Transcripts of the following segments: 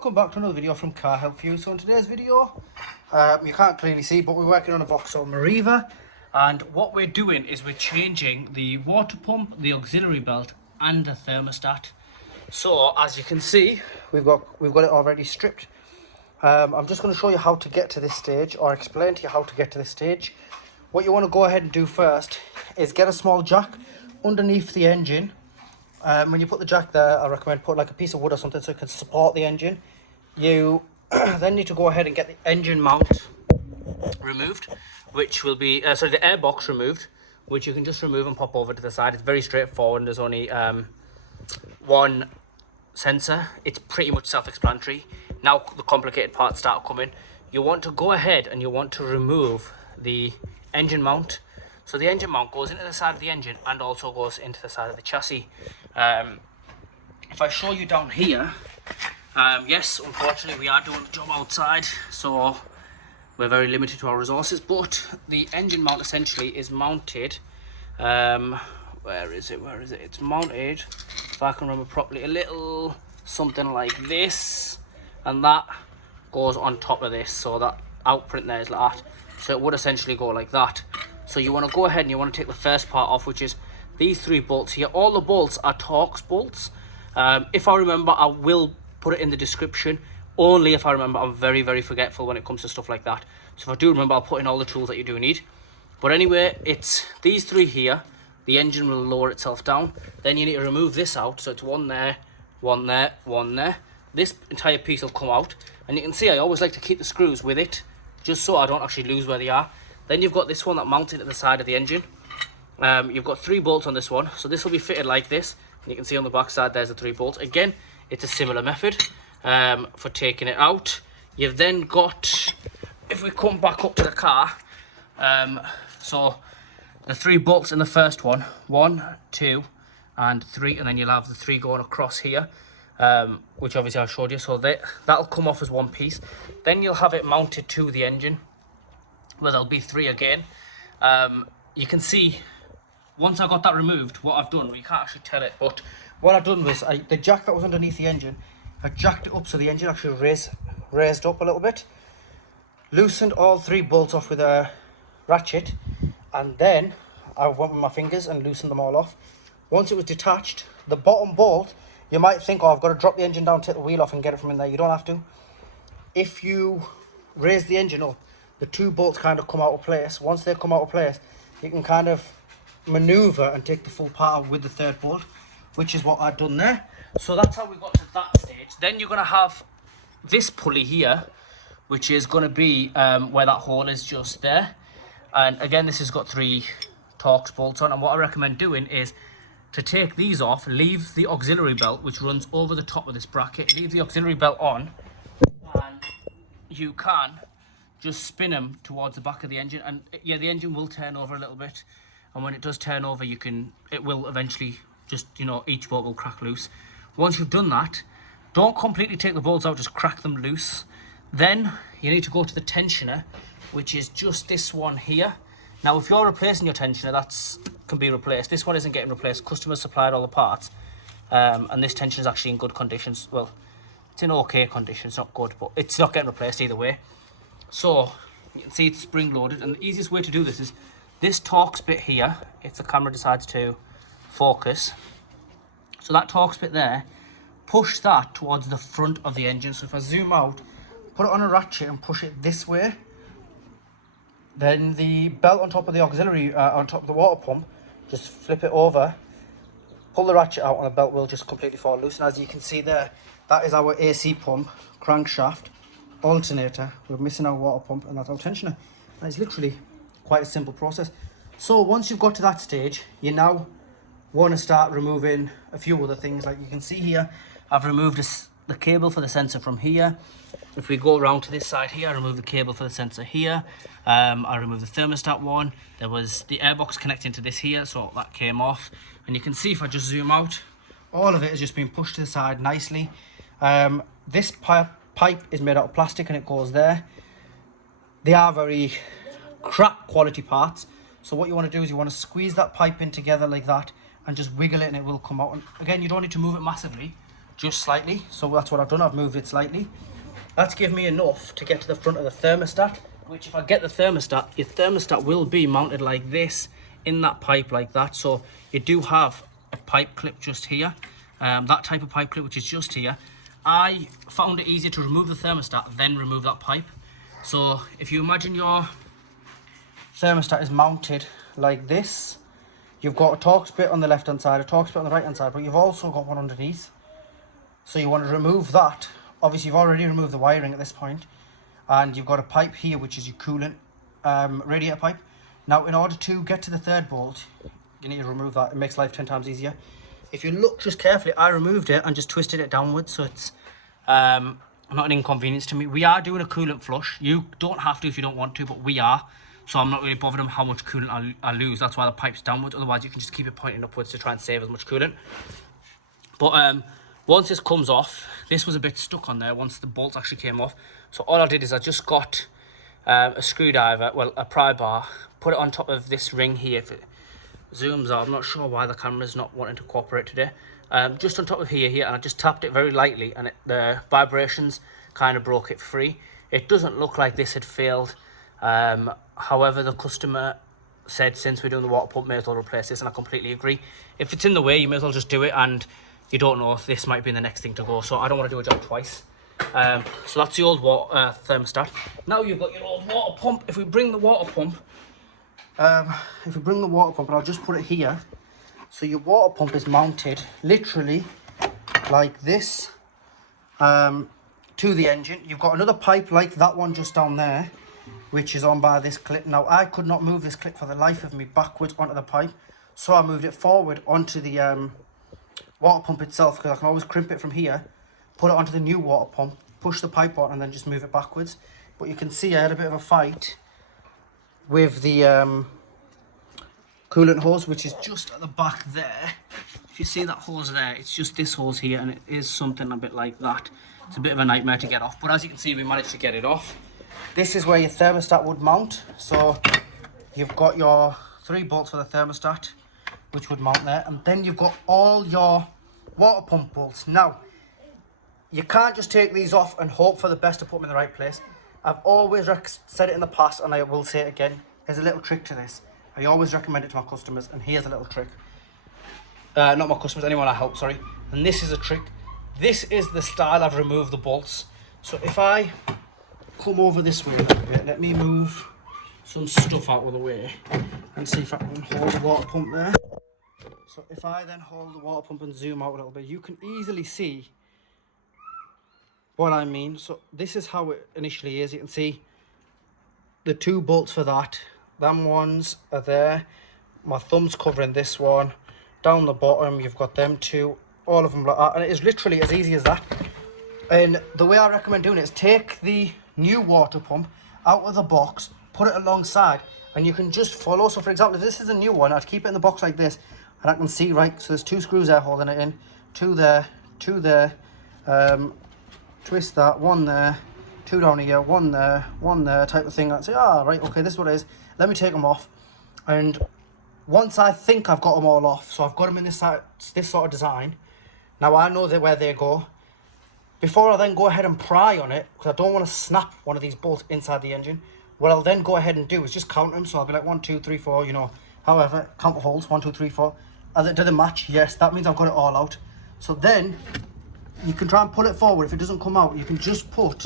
welcome back to another video from Car Help For You. So in today's video, you can't clearly see, but we're working on a Vauxhall Meriva, and what we're doing is we're changing the water pump, the auxiliary belt and the thermostat. So as you can see, we've got it already stripped. I'm just going to show you how to get to this stage, or explain to you how to get to this stage. What you want to go ahead and do first is get a small jack underneath the engine. When you put the jack there, I recommend put like a piece of wood or something so it can support the engine. You then need to go ahead and get the engine mount removed, which will be, the airbox removed, which you can just remove and pop over to the side. It's very straightforward. There's only one sensor. It's pretty much self-explanatory. Now the complicated parts start coming. You want to go ahead and you want to remove the engine mount. So the engine mount goes into the side of the engine and also goes into the side of the chassis. If I show you down here, yes, unfortunately we are doing the job outside, so we're very limited to our resources, but the engine mount essentially is mounted, where is it, it's mounted, if I can remember properly, a little something like this, and that goes on top of this, so that outprint there is like that, so it would essentially go like that. So you want to go ahead and you want to take the first part off, which is these three bolts here. All the bolts are Torx bolts. If I remember, I will put it in the description. Only if I remember. I'm very, very forgetful when it comes to stuff like that. So if I do remember, I'll put in all the tools that you do need. But anyway, it's these three here. The engine will lower itself down. Then you need to remove this out. So it's one there, one there, one there. This entire piece will come out. And you can see I always like to keep the screws with it, just so I don't actually lose where they are. Then you've got this one that mounted at the side of the engine. You've got three bolts on this one. So this will be fitted like this. And you can see on the back side, there's the three bolts. Again, it's a similar method for taking it out. You've then got, if we come back up to the car, so the three bolts in the first one, 1, 2, and 3. And then you'll have the 3 going across here, which obviously I showed you. So that'll come off as one piece. Then you'll have it mounted to the engine, where there'll be 3 again. You can see, once I got that removed, what I've done, you can't actually tell it, but what I've done was, the jack that was underneath the engine, I jacked it up so the engine actually raised up a little bit, loosened all 3 bolts off with a ratchet, and then I went with my fingers and loosened them all off. Once it was detached, the bottom bolt, you might think, oh, I've got to drop the engine down, take the wheel off and get it from in there. You don't have to. If you raise the engine up, the 2 bolts kind of come out of place. Once they come out of place, you can kind of maneuver and take the full part with the 3rd bolt, which is what I've done there. So that's how we got to that stage. Then you're going to have this pulley here, which is going to be where that hole is just there. And again, this has got 3 Torx bolts on. And what I recommend doing is to take these off, leave the auxiliary belt, which runs over the top of this bracket, leave the auxiliary belt on, and you can just spin them towards the back of the engine, and yeah, the engine will turn over a little bit, and when it does turn over, it will eventually just, each bolt will crack loose. Once you've done that, don't completely take the bolts out, just crack them loose. Then you need to go to the tensioner, which is just this one here. Now if you're replacing your tensioner, that can be replaced. This one isn't getting replaced. Customers supplied all the parts, and this tensioner is actually in good conditions. Well, it's in okay condition, it's not good, but it's not getting replaced either way. So you can see it's spring loaded, and the easiest way to do this is this Torx bit here, if the camera decides to focus. So that Torx bit there, push that towards the front of the engine. So if I zoom out, put it on a ratchet and push it this way, then the belt on top of the auxiliary, on top of the water pump, just flip it over, pull the ratchet out, and the belt will just completely fall loose. And as you can see there, that is our AC pump, crankshaft, alternator. We're missing our water pump, and that's our tensioner. And it's literally quite a simple process. So once you've got to that stage, you now want to start removing a few other things. Like you can see here, I've removed the cable for the sensor from here. If we go around to this side here, I removed the cable for the sensor here. I removed the thermostat one. There was the airbox connecting to this here, so that came off. And you can see if I just zoom out, all of it has just been pushed to the side nicely. This pipe is made out of plastic and it goes there. They are very crap quality parts, so what you want to do is you want to squeeze that pipe in together like that and just wiggle it and it will come out. And again, you don't need to move it massively, just slightly. So that's what I've done, I've moved it slightly. That's given me enough to get to the front of the thermostat, which if I get the thermostat, your thermostat will be mounted like this in that pipe like that. So you do have a pipe clip just here, that type of pipe clip which is just here. I found it easier to remove the thermostat then remove that pipe. So if you imagine your thermostat is mounted like this, you've got a Torx bit on the left hand side, a Torx bit on the right hand side, but you've also got one underneath. So you want to remove that. Obviously you've already removed the wiring at this point, and you've got a pipe here which is your coolant radiator pipe. Now in order to get to the third bolt, you need to remove that. It makes life 10 times easier. If you look just carefully, I removed it and just twisted it downwards, so it's not an inconvenience to me. We are doing a coolant flush. You don't have to if you don't want to, but we are. So I'm not really bothered on how much coolant I lose. That's why the pipe's downwards. Otherwise, you can just keep it pointing upwards to try and save as much coolant. But once this comes off, this was a bit stuck on there once the bolts actually came off. So all I did is I just got a screwdriver, well, a pry bar, put it on top of this ring here. If it zooms out, I'm not sure why the camera's not wanting to cooperate today. Just on top of here, and I just tapped it very lightly, and the vibrations kind of broke it free. It doesn't look like this had failed. However, the customer said since we're doing the water pump, may as well replace this, and I completely agree. If it's in the way, you may as well just do it, and you don't know if this might be the next thing to go, so I don't want to do a job twice. So that's the old water thermostat. Now you've got your old water pump. If we bring the water pump, and I'll just put it here. So your water pump is mounted literally like this to the engine. You've got another pipe like that one just down there, which is on by this clip. Now I could not move this clip for the life of me backwards onto the pipe, so I moved it forward onto the water pump itself, because I can always crimp it from here, put it onto the new water pump, push the pipe on, and then just move it backwards. But you can see I had a bit of a fight with the coolant hose, which is just at the back there. If you see that hose there, it's just this hose here, and it is something a bit like that. It's a bit of a nightmare to get off, but as you can see, we managed to get it off. This is where your thermostat would mount. So you've got your 3 bolts for the thermostat, which would mount there, and then you've got all your water pump bolts. Now you can't just take these off and hope for the best to put them in the right place. I've always said it in the past, and I will say it again, there's a little trick to this. I always recommend it to my customers, and here's a little trick. Not my customers, anyone I help, sorry. And this is a trick. This is the style I've removed the bolts. So if I come over this way a little bit, let me move some stuff out of the way and see if I can hold the water pump there. So if I then hold the water pump and zoom out a little bit, you can easily see what I mean. So this is how it initially is. You can see the 2 bolts for that. Them ones are there. My thumb's covering this one. Down the bottom, you've got them 2. All of them like that. And it is literally as easy as that. And the way I recommend doing it is take the new water pump out of the box, put it alongside, and you can just follow. So for example, if this is a new one, I'd keep it in the box like this, and I can see, right, so there's 2 screws there holding it in, 2 there, 2 there, twist that, 1 there, 2 down here, 1 there, 1 there, type of thing. I'd say, right, okay, this is what it is. Let me take them off. And once I think I've got them all off, so I've got them in this sort of design, now I know where they go. Before I then go ahead and pry on it, because I don't want to snap one of these bolts inside the engine, what I'll then go ahead and do is just count them. So I'll be like 1, 2, 3, 4, you know, however, count the holes, 1, 2, 3, 4. Do they match? Yes, that means I've got it all out. So then you can try and pull it forward. If it doesn't come out, you can just put,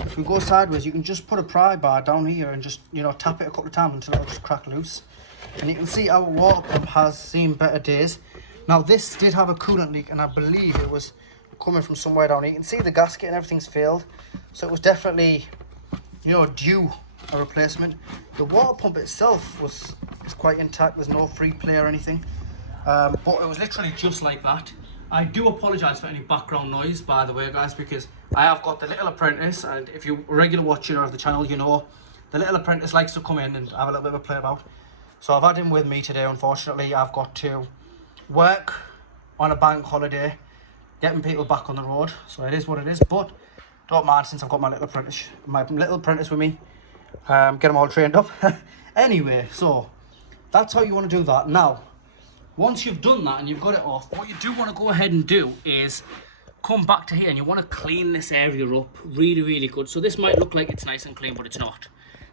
if we go sideways, you can just put a pry bar down here and just, you know, tap it a couple of times until it'll just crack loose. And you can see our water pump has seen better days. Now this did have a coolant leak, and I believe it was coming from somewhere down here. You can see the gasket and everything's failed, so it was definitely, you know, due a replacement. The water pump itself is quite intact. There's no free play or anything, but it was literally just like that. I do apologise for any background noise, by the way, guys, because I have got the little apprentice, and if you're a regular watcher of the channel, you know the little apprentice likes to come in and have a little bit of a play about. So I've had him with me today. Unfortunately, I've got to work on a bank holiday, getting people back on the road, so it is what it is. But don't mind, since I've got my little apprentice with me, get them all trained up. Anyway, so that's how you want to do that. Now once you've done that and you've got it off, what you do want to go ahead and do is come back to here and you want to clean this area up really good. So this might look like it's nice and clean, but it's not.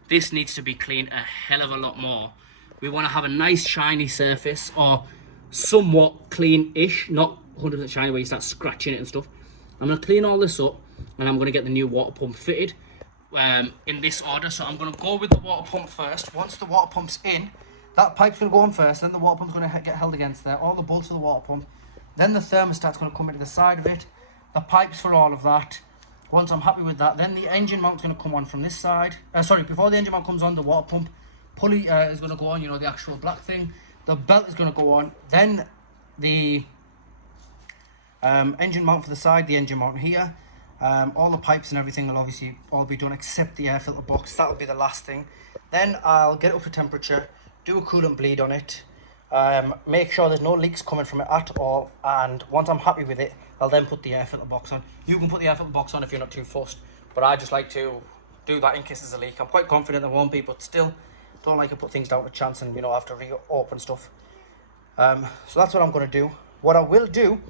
This needs to be cleaned a hell of a lot more. We want to have a nice shiny surface, or somewhat clean-ish, not 100% shiny where you start scratching it and stuff. I'm going to clean all this up and I'm going to get the new water pump fitted in this order. So I'm going to go with the water pump first. Once the water pump's in, that pipe's going to go on first, then the water pump's going to get held against there, all the bolts of the water pump. Then the thermostat's going to come into the side of it, the pipes for all of that. Once I'm happy with that, then the engine mount's going to come on from this side. Sorry, before the engine mount comes on, the water pump pulley is going to go on, you know, the actual black thing. The belt is going to go on. Then the engine mount for the side, the engine mount here. All the pipes and everything will obviously all be done except the air filter box. That'll be the last thing. Then I'll get it up to temperature, do a coolant bleed on it, make sure there's no leaks coming from it at all, and once I'm happy with it, I'll then put the air filter box on. You can put the air filter box on if you're not too fussed, but I just like to do that in case there's a leak. I'm quite confident there won't be, but still don't like to put things down to chance and, you know, have to reopen stuff. So that's what I'm going to do. What I will do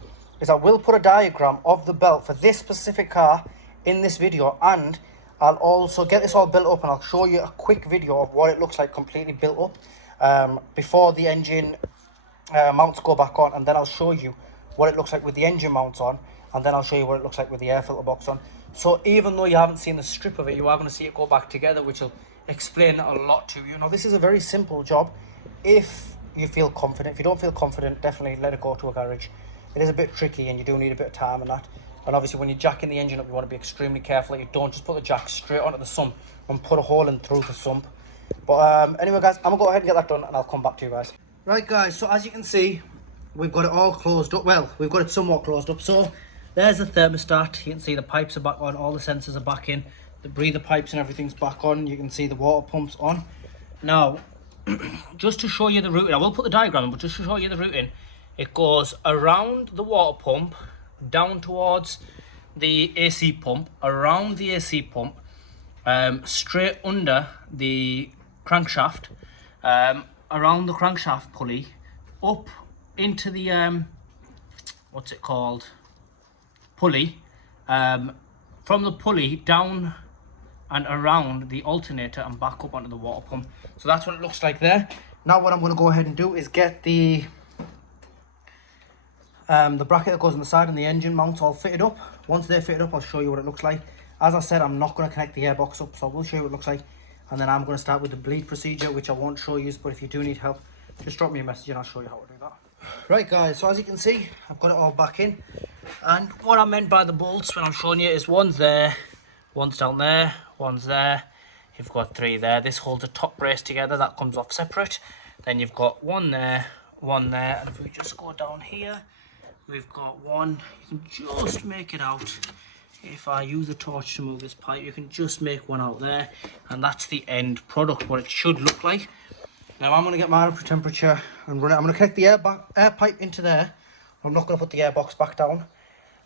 is I will put a diagram of the belt for this specific car in this video, and I'll also get this all built up and I'll show you a quick video of what it looks like completely built up before the engine mounts go back on, and then I'll show you what it looks like with the engine mounts on, and then I'll show you what it looks like with the air filter box on. So even though you haven't seen the strip of it, you are going to see it go back together, which will explain a lot to you. Now, this is a very simple job if you feel confident. If you don't feel confident, definitely let it go to a garage. It is a bit tricky and you do need a bit of time and that. And obviously when you're jacking the engine up, you want to be extremely careful that you don't just put the jack straight onto the sump and put a hole in through the sump. But anyway guys, I'm going to go ahead and get that done and I'll come back to you guys. Right guys, so as you can see, we've got it all closed up. Well, we've got it somewhat closed up. So there's the thermostat. You can see the pipes are back on, all the sensors are back in, the breather pipes and everything's back on. You can see the water pumps on. Now, just to show you the routing, I will put the diagram in, but just to show you the routing, it goes around the water pump, down towards the AC pump, around the AC pump, straight under the crankshaft, around the crankshaft pulley, up into the what's it called, pulley, from the pulley down and around the alternator and back up onto the water pump. So that's what it looks like there. Now what I'm going to go ahead and do is get the bracket that goes on the side and the engine mounts all fitted up. Once they're fitted up, I'll show you what it looks like. As I said, I'm not going to connect the airbox up, so I will show you what it looks like. And then I'm going to start with the bleed procedure, which I won't show you, but if you do need help, just drop me a message and I'll show you how to do that. Right guys, so as you can see, I've got it all back in. And what I meant by the bolts when I'm showing you is one's there, one's down there, one's there. You've got three there. This holds the top brace together, that comes off separate. Then you've got one there, and if we just go down here, we've got one. You can just make it out. If I use the torch to move this pipe, you can just make one out there, and that's the end product, what it should look like. Now I'm going to get mine up to temperature and run it. I'm going to connect the air pipe into there. I'm not going to put the air box back down.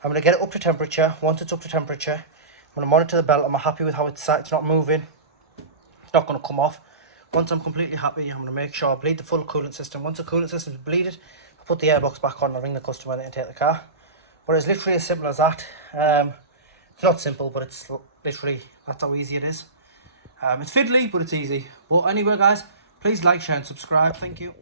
I'm going to get it up to temperature. Once it's up to temperature, I'm going to monitor the belt. I'm happy with how it's set. It's not moving. It's not going to come off. Once I'm completely happy, I'm going to make sure I bleed the full coolant system. Once the coolant system is bleeded, I put the airbox back on and I ring the customer and take the car. But it's literally as simple as that. It's not simple, but it's literally, that's how easy it is. It's fiddly, but it's easy. But anyway guys, please like, share and subscribe. Thank you.